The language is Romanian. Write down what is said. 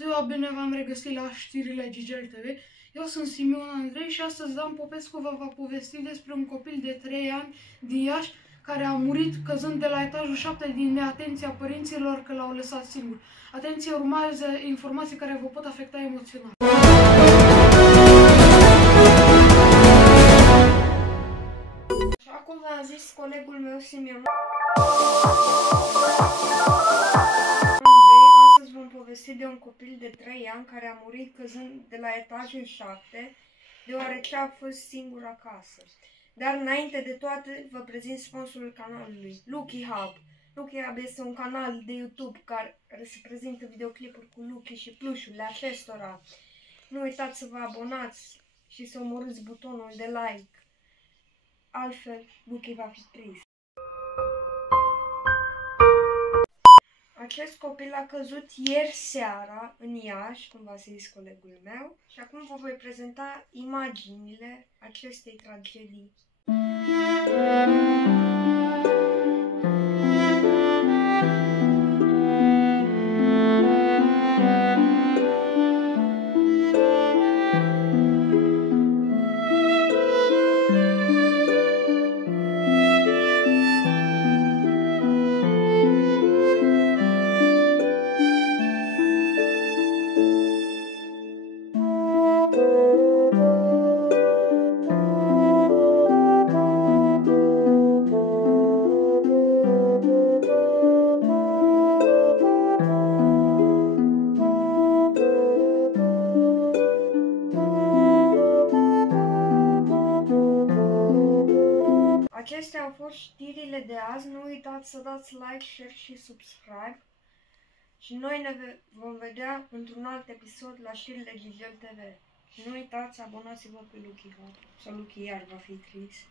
ziua, bine v-am regăsit la știrile Gigel TV. Eu sunt Simeon Andrei și astăzi Dan Popescu vă va povesti despre un copil de 3 ani din Iași care a murit căzând de la etajul 7 din neatenția părinților că l-au lăsat singur. Atenție, urmează informații care vă pot afecta emoțional. Așa cum v-a zis colegul meu Simeon povesti de un copil de 3 ani care a murit căzând de la etajul 7, deoarece a fost singur acasă. Dar înainte de toate, vă prezint sponsorul canalului, Lucky Hub. Lucky Hub este un canal de YouTube care se prezintă videoclipuri cu Lucky și plușurile acestora. Nu uitați să vă abonați și să omorâți butonul de like, altfel Lucky va fi trist. Acest copil a căzut ieri seara în Iași, cum v-a zis colegul meu, și acum vă voi prezenta imaginile acestei tragedii. Acestea au fost știrile de azi. Nu uitați să dați like, share și subscribe. Și noi ne vom vedea într-un alt episod la știrile Gigel TV. Și nu uitați, abonați-vă pe Lucky Hub. Sau Lucky iar va fi trist.